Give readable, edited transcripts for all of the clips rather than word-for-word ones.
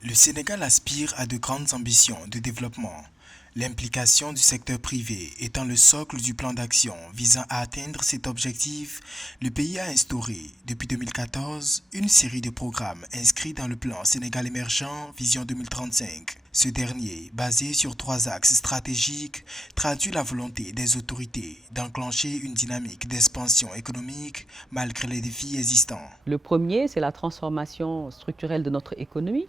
Le Sénégal aspire à de grandes ambitions de développement, l'implication du secteur privé étant le socle du plan d'action visant à atteindre cet objectif. Le pays a instauré, depuis 2014, une série de programmes inscrits dans le plan Sénégal émergent Vision 2035. Ce dernier, basé sur trois axes stratégiques, traduit la volonté des autorités d'enclencher une dynamique d'expansion économique malgré les défis existants. Le premier, c'est la transformation structurelle de notre économie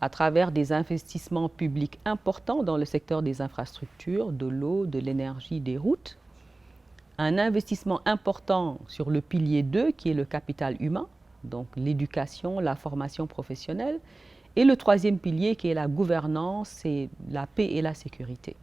à travers des investissements publics importants dans le secteur des infrastructures, de l'eau, de l'énergie, des routes. Un investissement important sur le pilier 2, qui est le capital humain, donc l'éducation, la formation professionnelle. Et le troisième pilier, qui est la gouvernance, c'est la paix et la sécurité.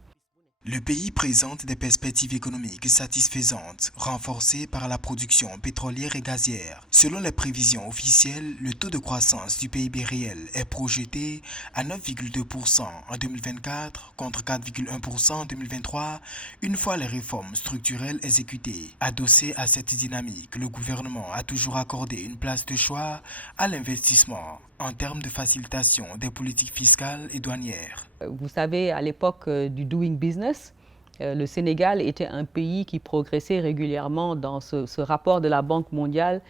Le pays présente des perspectives économiques satisfaisantes, renforcées par la production pétrolière et gazière. Selon les prévisions officielles, le taux de croissance du PIB réel est projeté à 9,2% en 2024 contre 4,1% en 2023, une fois les réformes structurelles exécutées. Adossé à cette dynamique, le gouvernement a toujours accordé une place de choix à l'investissement en termes de facilitation des politiques fiscales et douanières. Vous savez, à l'époque du doing business, le Sénégal était un pays qui progressait régulièrement dans ce rapport de la Banque mondiale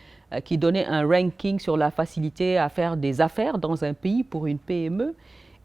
qui donnait un ranking sur la facilité à faire des affaires dans un pays pour une PME.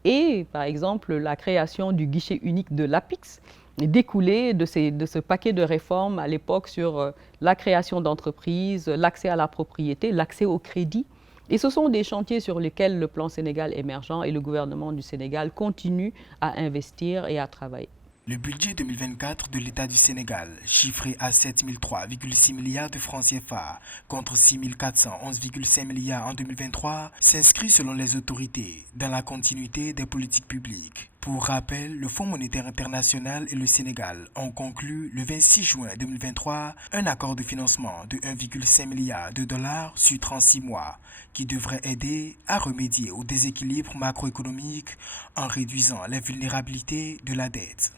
Et par exemple, la création du guichet unique de l'APIX découlait de ce paquet de réformes à l'époque sur la création d'entreprises, l'accès à la propriété, l'accès au crédit. Et ce sont des chantiers sur lesquels le plan Sénégal émergent et le gouvernement du Sénégal continue à investir et à travailler. Le budget 2024 de l'État du Sénégal, chiffré à 7 003,6 milliards de francs CFA contre 6 411,5 milliards en 2023, s'inscrit selon les autorités dans la continuité des politiques publiques. Pour rappel, le Fonds monétaire international et le Sénégal ont conclu le 26 juin 2023 un accord de financement de 1,5 milliard de dollars sur 36 mois qui devrait aider à remédier au déséquilibre macroéconomique en réduisant la vulnérabilité de la dette.